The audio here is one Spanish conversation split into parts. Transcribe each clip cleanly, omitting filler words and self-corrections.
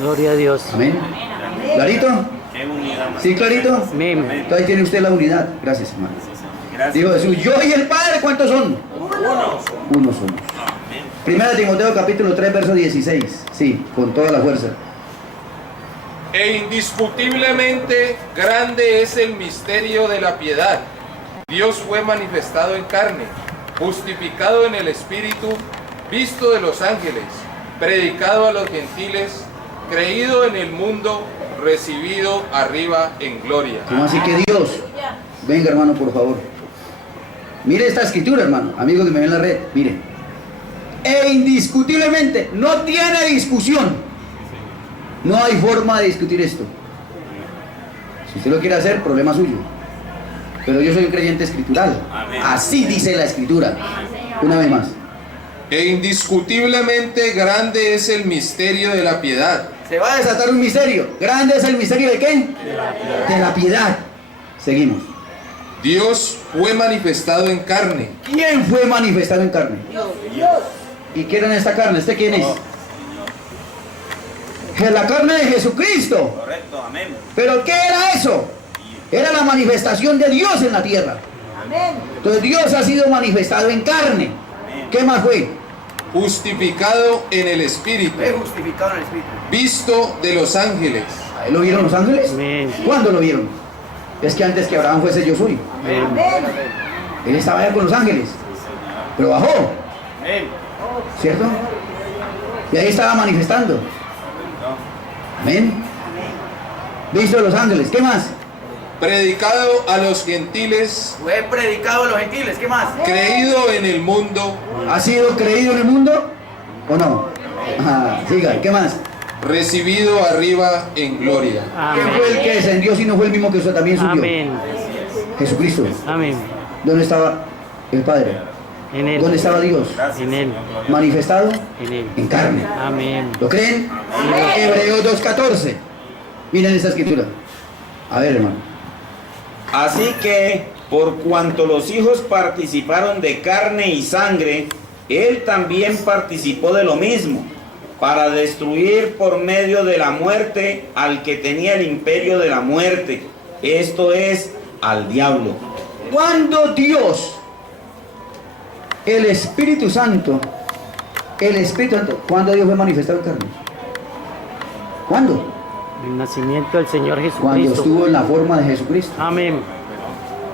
Gloria a Dios. Amén. ¿Clarito? ¿Sí, clarito? Amén. Entonces ahí tiene usted la unidad. Gracias, hermano. Dijo Jesús, yo y el Padre, ¿cuántos son? Uno somos. Primera de Timoteo capítulo 3, verso 16. Sí, con toda la fuerza. E indiscutiblemente grande es el misterio de la piedad. Dios fue manifestado en carne, justificado en el Espíritu, visto de los ángeles, predicado a los gentiles, creído en el mundo, recibido arriba en gloria. ¿Cómo así que Dios? Venga, hermano, por favor. Mire esta escritura, hermano. Amigo que me ve en la red, mire. E indiscutiblemente, no tiene discusión. No hay forma de discutir esto. Si usted lo quiere hacer, problema suyo. Pero yo soy un creyente escritural. Así dice la escritura. Una vez más. E indiscutiblemente grande es el misterio de la piedad. Se va a desatar un misterio. ¿Grande es el misterio de qué? De la piedad. Seguimos. Dios fue manifestado en carne. ¿Quién fue manifestado en carne? Dios. ¿Y qué era en esta carne? ¿Este quién es? La carne de Jesucristo. Correcto, amén. ¿Pero qué era eso? Era la manifestación de Dios en la tierra. Amén. Entonces Dios ha sido manifestado en carne. ¿Qué más fue? Justificado en el Espíritu, Fue justificado en el Espíritu. visto de los ángeles. ¿A él lo vieron los ángeles? Amén. ¿Cuándo lo vieron? Es que antes que Abraham fuese yo soy. Amén. Él estaba allá con los ángeles. Pero bajó. ¿Cierto? Y ahí estaba manifestando. Amén. Visto de los ángeles. ¿Qué más? Predicado a los gentiles, Fue predicado a los gentiles. ¿Qué más? creído en el mundo, ¿Ha sido creído en el mundo? ¿O no? Ajá, siga. ¿Qué más? recibido arriba en gloria. ¿Quién fue el que descendió si no fue el mismo que usted también subió? Amén. Jesucristo. Amén. ¿Dónde estaba el Padre? En él. ¿Dónde estaba Dios? En él. Manifestado En él. en carne. Amén. ¿Lo creen? Hebreos 2:14. Miren esta escritura. A ver, hermano. Así que, por cuanto los hijos participaron de carne y sangre, él también participó de lo mismo, para destruir por medio de la muerte al que tenía el imperio de la muerte, esto es, al diablo. Cuando Dios, el Espíritu Santo, ¿cuándo Dios fue manifestado en carne? ¿Cuándo? El nacimiento del Señor Cuando Jesucristo. estuvo en la forma de Jesucristo. Amén.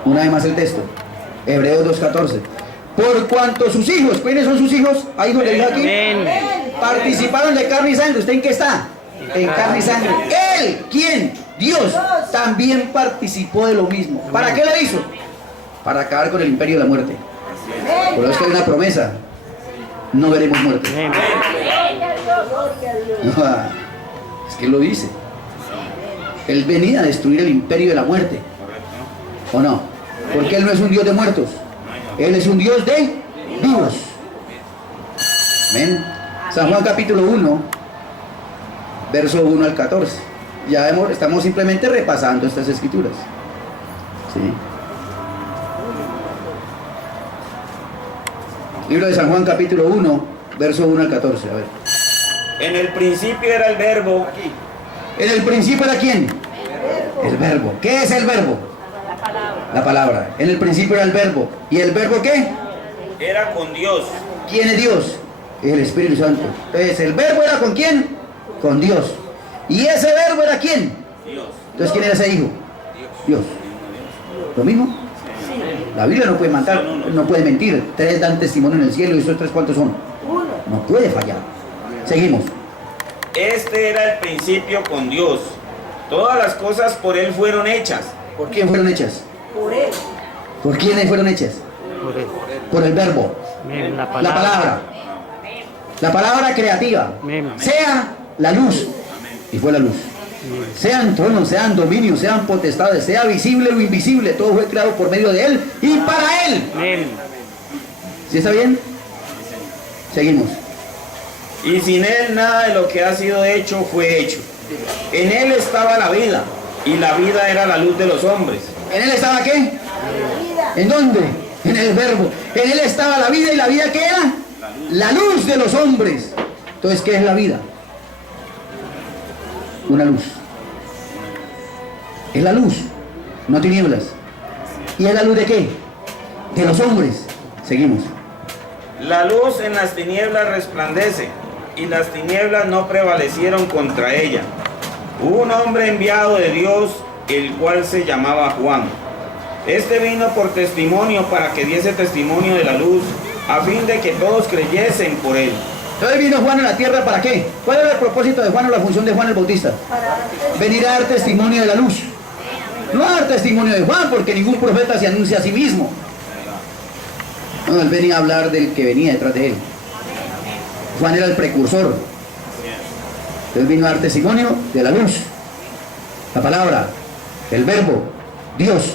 Una vez más el texto. Hebreos 2:14. Por cuanto sus hijos, ¿quiénes son sus hijos? Ahí donde dijo aquí. Amén. Participaron de carne y sangre. ¿Usted en qué está? En carne y sangre. Él, ¿quién? Dios, también participó de lo mismo. ¿Para qué lo hizo? Para acabar con el imperio de la muerte. Por eso es que hay una promesa. No veremos muerte. Amén. Es que él lo dice. Él venía a destruir el imperio de la muerte. ¿O no? Porque él no es un Dios de muertos. Él es un Dios de vivos. Amén. San Juan capítulo 1, verso 1 al 14. Ya estamos simplemente repasando estas escrituras. ¿Sí? Libro de San Juan capítulo 1, verso 1 al 14. A ver. En el principio era el verbo, En el principio era ¿quién? El verbo. ¿Qué es el verbo? La palabra. En el principio era el verbo. ¿Y el verbo qué? era con Dios, ¿Quién es Dios? El Espíritu Santo. Entonces, ¿el verbo era con quién? Con Dios. ¿Y ese verbo era quién? Dios. Entonces, ¿quién era ese hijo? Dios. ¿Lo mismo? La Biblia no puede matar, no puede mentir. 3 dan testimonio en el cielo y esos 3 ¿cuántos son? No puede fallar. Seguimos. Este era el principio con Dios. Todas las cosas por él fueron hechas. ¿Por quién fueron hechas? Por él. ¿Por quiénes fueron hechas? Por él. Por el verbo. Amén. La palabra. La palabra creativa. Amén. Sea la luz. Y fue la luz. Sean tronos, sean dominios, sean potestades, sea visible o invisible, todo fue creado por medio de él y para él. Amén. ¿Sí está bien? Seguimos. Y sin él nada de lo que ha sido hecho fue hecho. En él estaba la vida, y la vida era la luz de los hombres. ¿En él estaba qué? ¿En dónde? En el verbo. En él estaba la vida y la vida ¿qué era? La luz de los hombres. Entonces, ¿qué es la vida? una luz. Es la luz, no tinieblas. ¿Y es la luz de qué? De los hombres. Seguimos. La luz en las tinieblas resplandece, y las tinieblas no prevalecieron contra ella. Hubo un hombre enviado de Dios, el cual se llamaba Juan. Este vino por testimonio para que diese testimonio de la luz, a fin de que todos creyesen por él. Entonces vino Juan a la tierra, ¿para qué? ¿Cuál era el propósito de Juan o la función de Juan el Bautista? Venir a dar testimonio de la luz. No a dar testimonio de Juan, porque ningún profeta se anuncia a sí mismo. No, él venía a hablar del que venía detrás de él. Juan era el precursor. Él vino a dar testimonio de la luz, la palabra, el verbo, Dios.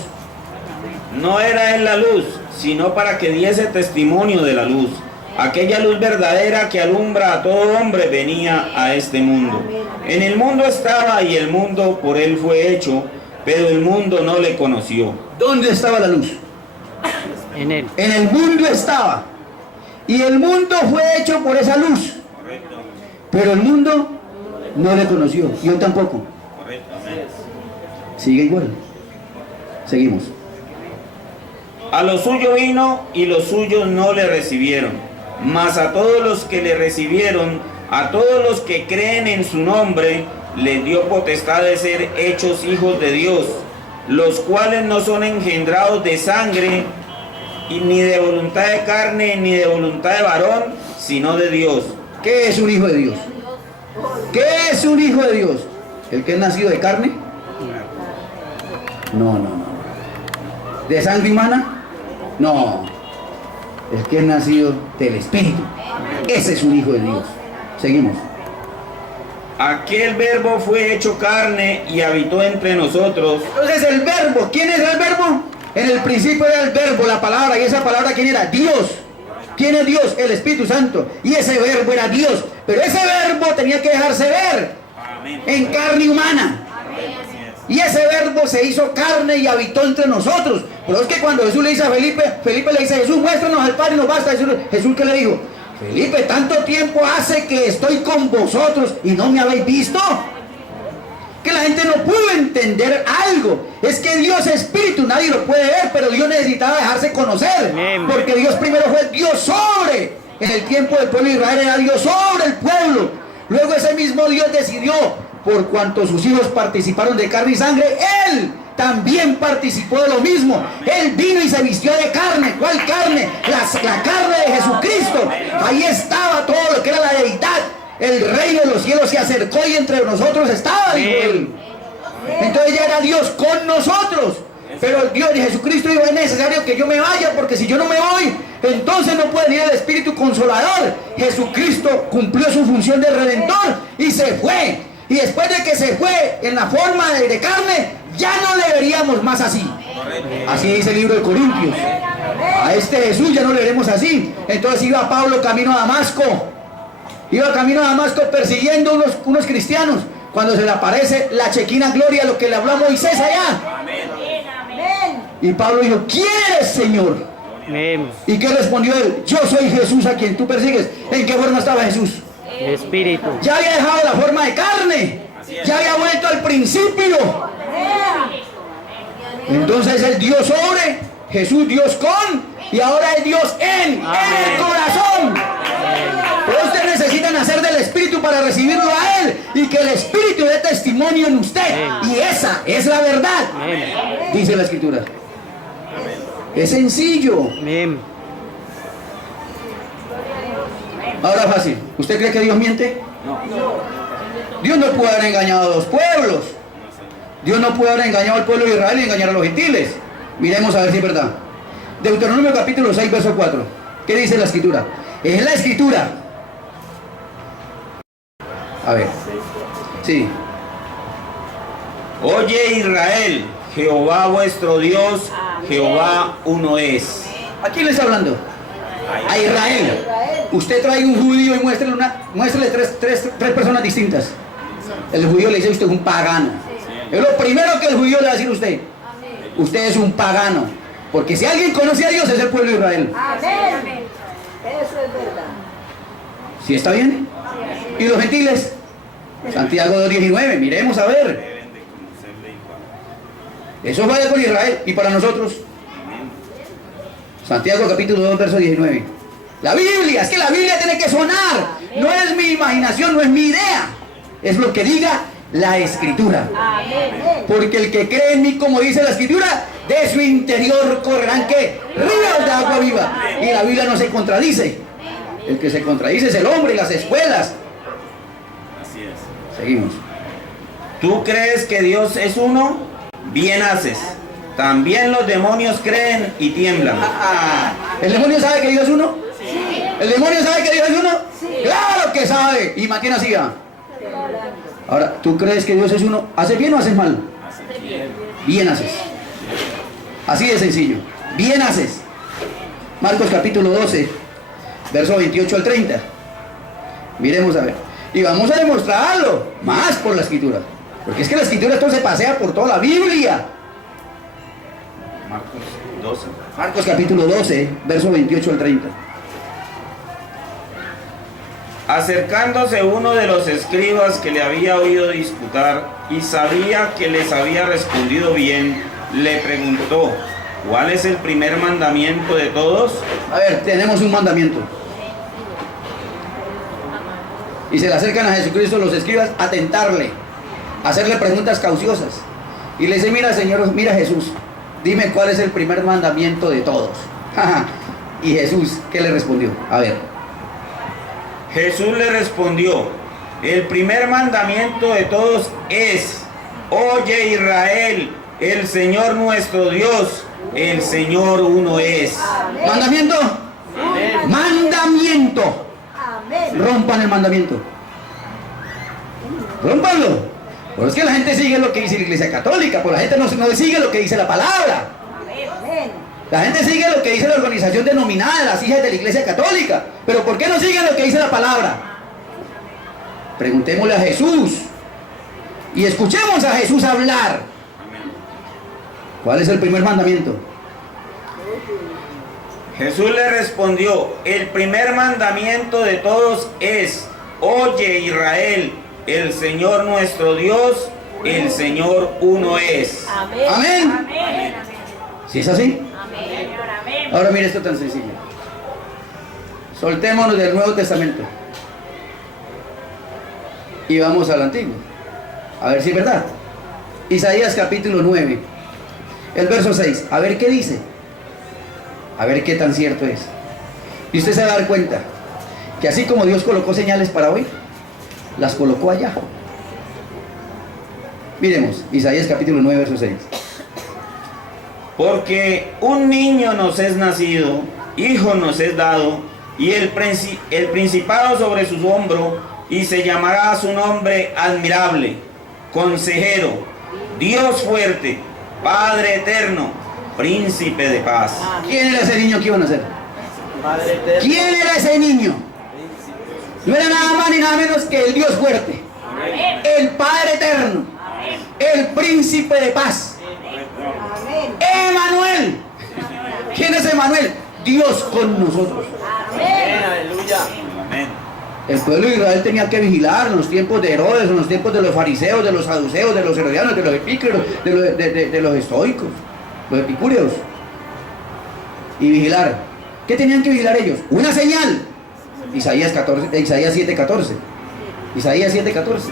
No era él la luz, sino para que diese testimonio de la luz. Aquella luz verdadera que alumbra a todo hombre venía a este mundo. En el mundo estaba y el mundo por él fue hecho, pero el mundo no le conoció. ¿Dónde estaba la luz? En él. En el mundo estaba. Y el mundo fue hecho por esa luz. Pero el mundo no le conoció. Yo tampoco. Sigue igual. Seguimos. A lo suyo vino y los suyos no le recibieron. Mas a todos los que le recibieron, a todos los que creen en su nombre, les dio potestad de ser hechos hijos de Dios, los cuales no son engendrados de sangre, y ni de voluntad de carne, ni de voluntad de varón, sino de Dios. ¿Qué es un hijo de Dios? ¿Qué es un hijo de Dios? ¿El que es nacido de carne? No. ¿De sangre humana? No. El que es nacido del Espíritu. Ese es un hijo de Dios. Seguimos. Aquel verbo fue hecho carne y habitó entre nosotros. Entonces el verbo, ¿quién es el verbo? En el principio era el verbo, la palabra, y esa palabra ¿quién era? Dios. ¿Quién es Dios? El Espíritu Santo. Y ese verbo era Dios. Pero ese verbo tenía que dejarse ver en carne humana. Y ese verbo se hizo carne y habitó entre nosotros. Pero es que cuando Jesús le dice a Felipe le dice: Jesús, muéstranos al Padre y nos basta. Jesús, ¿qué le dijo? Felipe, tanto tiempo hace que estoy con vosotros y no me habéis visto. Que la gente no pudo entender algo. Es que Dios es espíritu, nadie lo puede ver, pero Dios necesitaba dejarse conocer. Porque Dios primero fue Dios sobre. En el tiempo del pueblo de Israel era Dios sobre el pueblo. Luego ese mismo Dios decidió, por cuanto sus hijos participaron de carne y sangre, Él también participó de lo mismo. Él vino y se vistió de carne. ¿Cuál carne? La carne de Jesucristo. Ahí estaba todo lo que era la deidad. El rey de los cielos se acercó y entre nosotros estaba, dijo él. Entonces ya era Dios con nosotros. Pero Dios de Jesucristo dijo: es necesario que yo me vaya, porque si yo no me voy, entonces no puede venir el Espíritu Consolador. Jesucristo cumplió su función de Redentor y se fue. Y después de que se fue en la forma de carne, ya no le veríamos más así. Así dice el libro de Corintios. A este Jesús ya no le veremos así. Entonces iba Pablo camino a Damasco. Iba camino a Damasco persiguiendo unos cristianos. Cuando se le aparece la chequina gloria, lo que le habló a Moisés allá. Y Pablo dijo: ¿quién eres, Señor? ¿Y qué respondió él? Yo soy Jesús a quien tú persigues. ¿En qué forma estaba Jesús? Espíritu. Ya había dejado la forma de carne. Ya había vuelto al principio. Entonces el Dios sobre, Jesús Dios con, y ahora es Dios en el corazón. Pero ustedes necesitan hacer del Espíritu para recibirlo a Él, y que el Espíritu dé testimonio en usted. Y esa es la verdad, dice la Escritura. Es sencillo. Ahora fácil. ¿Usted cree que Dios miente? No. Dios no puede haber engañado a los pueblos. Dios no puede haber engañado al pueblo de Israel y engañar a los gentiles. Miremos a ver si es verdad. Deuteronomio capítulo 6, verso 4. ¿Qué dice la Escritura? Es la Escritura. A ver. Sí. Oye Israel, Jehová vuestro Dios, Jehová uno es. ¿A quién le está hablando? A Israel. Usted trae un judío y muéstrele tres personas distintas. El judío le dice: usted es un pagano. Es lo primero que el judío le va a decir a usted. Usted es un pagano. Porque si alguien conoce a Dios, es el pueblo de Israel. Amén. Eso es verdad. ¿Sí está bien? ¿Y los gentiles? Santiago 2:19, miremos a ver. Eso vaya con Israel y para nosotros. Santiago capítulo 2, verso 19. La Biblia, es que la Biblia tiene que sonar. No es mi imaginación, no es mi idea. Es lo que diga la Escritura. Porque el que cree en mí, como dice la Escritura, de su interior correrán ¿qué? Ríos de agua viva. Y la Biblia no se contradice. El que se contradice es el hombre y las escuelas. Así es. Seguimos. ¿Tú crees que Dios es uno? Bien haces. También los demonios creen y tiemblan. ¿El demonio sabe que Dios es uno? Sí. ¿El demonio sabe que Dios es uno? Sí. Claro que sabe. Y mantiene así. Ahora, ¿tú crees que Dios es uno? ¿Haces bien o haces mal? Bien haces. Así de sencillo. Bien haces. Marcos capítulo 12, verso 28 al 30. Miremos a ver. Y vamos a demostrarlo más por la Escritura. Porque es que la Escritura esto se pasea por toda la Biblia. Marcos 12. Marcos capítulo 12, verso 28 al 30. Acercándose uno de los escribas que le había oído disputar y sabía que les había respondido bien, le preguntó: ¿cuál es el primer mandamiento de todos? A ver, tenemos un mandamiento. Y se le acercan a Jesucristo los escribas a tentarle, a hacerle preguntas cauciosas. Y le dice: mira, Señor, mira, Jesús, dime cuál es el primer mandamiento de todos. Y Jesús, ¿qué le respondió? A ver. Jesús le respondió: el primer mandamiento de todos es: oye Israel, el Señor nuestro Dios, el Señor uno es. Amén. ¿Mandamiento? Amén. Mandamiento. Amén. Rompan el mandamiento. Rómpanlo. Pero es que la gente sigue lo que dice la Iglesia Católica, pues la gente no sigue lo que dice la palabra. Amén. La gente sigue lo que dice la organización denominada de las hijas de la Iglesia Católica. Pero ¿por qué no siguen lo que dice la palabra? Preguntémosle a Jesús. Y escuchemos a Jesús hablar. ¿Cuál es el primer mandamiento? Jesús le respondió: el primer mandamiento de todos es: oye Israel, el Señor nuestro Dios, el Señor uno es. Amén. Amén. Amén. ¿Sí es así? Ahora mire esto tan sencillo. Soltémonos del Nuevo Testamento y vamos al Antiguo. A ver si es verdad. Isaías capítulo 9, el verso 6. A ver qué dice. A ver qué tan cierto es. Y usted se va a dar cuenta que así como Dios colocó señales para hoy, las colocó allá. Miremos, Isaías capítulo 9, verso 6. Porque un niño nos es nacido, hijo nos es dado, y el principado sobre su hombro, y se llamará su nombre admirable, consejero, Dios fuerte, Padre eterno, príncipe de paz. ¿Quién era ese niño que iban a nacer? ¿Quién era ese niño? No era nada más ni nada menos que el Dios fuerte, el Padre eterno, el príncipe de paz. Emanuel. ¿Quién es Emanuel? Dios con nosotros. Amén. Aleluya. Amén. El pueblo de Israel tenía que vigilar en los tiempos de Herodes, en los tiempos de los fariseos, de los saduceos, de los herodianos, de los epícureos, de los estoicos, los epicúreos. Y vigilar. ¿Qué tenían que vigilar ellos? Una señal. Isaías 7:14. Isaías 7:14.